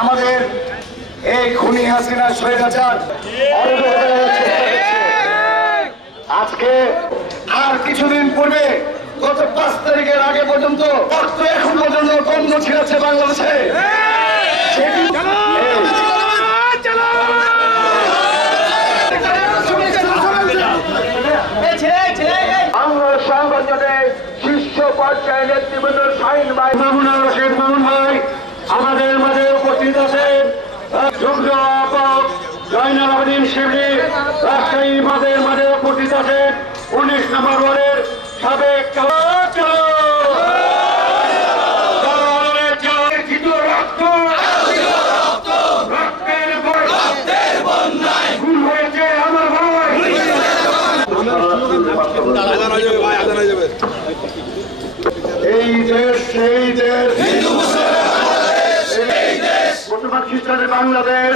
আমাদের এই খুনি হাসিনা স্বৈরাচার আজকে আর কিছুদিন পূর্বে গত 5 তারিখের আগে পর্যন্ত এখন পর্যন্ত গন্ধ ছিঁড়েছে বাংলাদেশে। শীর্ষ পর্যায়ে নেতৃবৃন্দ শাহিন ভাই, মামুন রশিদ মামুন ভাই আমাদের মাঝে উপস্থিত আছেন। যুগ্ম আহ্বায়ক জয়নাল আবেদিন শিবলি রাজশাহী আমাদের মাঝে উপস্থিত আছেন। 19 নম্বর ওয়ার্ডের সাবেক এই দেশ সেই দেশ মুসলমান খ্রিস্টানের বাংলাদেশ।